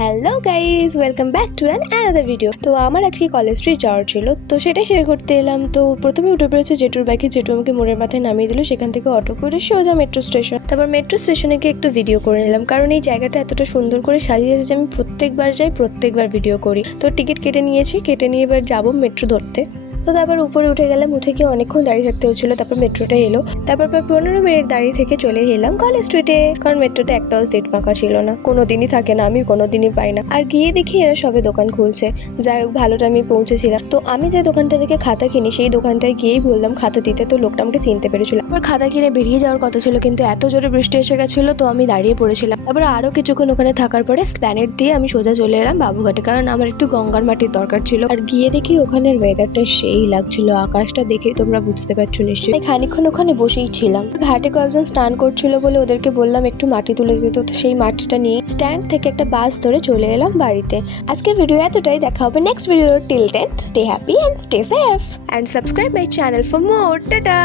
Hello guys, welcome back to another video. তো আমার আজকে কলেজ স্ট্রিট যাওয়ার ছিল, তো সেটা শেয়ার করতে এলাম। তো প্রথমে উঠে পড়েছে জেঠুর বাইকে, জেঠু আমাকে মোড়ের মাথায় নামিয়ে দিল। সেখান থেকে অটো করে সোজা মেট্রো স্টেশন। তারপর মেট্রো স্টেশনে গিয়ে একটু ভিডিও করে নিলাম, কারণ এই জায়গাটা এতটা সুন্দর করে সাজিয়েছে যে আমি প্রত্যেকবার যাই, প্রত্যেকবার ভিডিও করি। তো টিকিট কেটে নিয়েছি, কেটে নিয়ে এবার যাবো মেট্রো ধরতে। তো তারপর উপরে উঠে গেলাম, উঠে গিয়ে অনেকক্ষণ দাঁড়িয়ে থাকতে হচ্ছিলো। তারপর মেট্রোটা এলো, তারপর প্রায় 15 মিনিট দাঁড়িয়ে থেকে চলে এলাম কলেজ স্ট্রিটে, কারণ মেট্রোতে একটাও সিট ফাঁকা ছিল না। কোনোদিনই থাকে না, আমি কোনোদিনই পাই না। আর গিয়ে দেখি এরা সবে দোকান খুলছে। যাই হোক, ভালোটা আমি পৌঁছেছিলাম। তো আমি যে দোকানটা থেকে খাতা কিনি, সেই দোকানটায় গিয়েই বললাম খাতা দিতে। তো লোকটা আমাকে চিনতে পেরেছিল। আবার খাতা কিনে বেরিয়ে যাওয়ার কথা ছিল, কিন্তু এত জোরে বৃষ্টি এসে গেছিলো, তো আমি দাঁড়িয়ে পড়েছিলাম। তারপর আরো কিছুক্ষণ ওখানে থাকার পরে স্প্ল্যানেট দিয়ে আমি সোজা চলে এলাম বাবুঘাটে, কারণ আমার একটু গঙ্গার মাটির দরকার ছিল। আর গিয়ে দেখি ওখানের ওয়েদারটা সেই লাগছিল, আকাশটা দেখে তোমরা বুঝতে পারছো নিশ্চয়ই। খানিকক্ষণ ওখানে বসেই ছিলাম। ঘাটে কয়েকজন স্নান করছিল বলে ওদেরকে বললাম একটু মাটি তুলে দিতে। তো সেই মাটিটা নিয়ে স্ট্যান্ড থেকে একটা বাস ধরে চলে এলাম বাড়িতে। আজকের ভিডিও এতটাই, দেখা হবে next video. Till then stay happy and stay safe and subscribe my channel for more. Tata.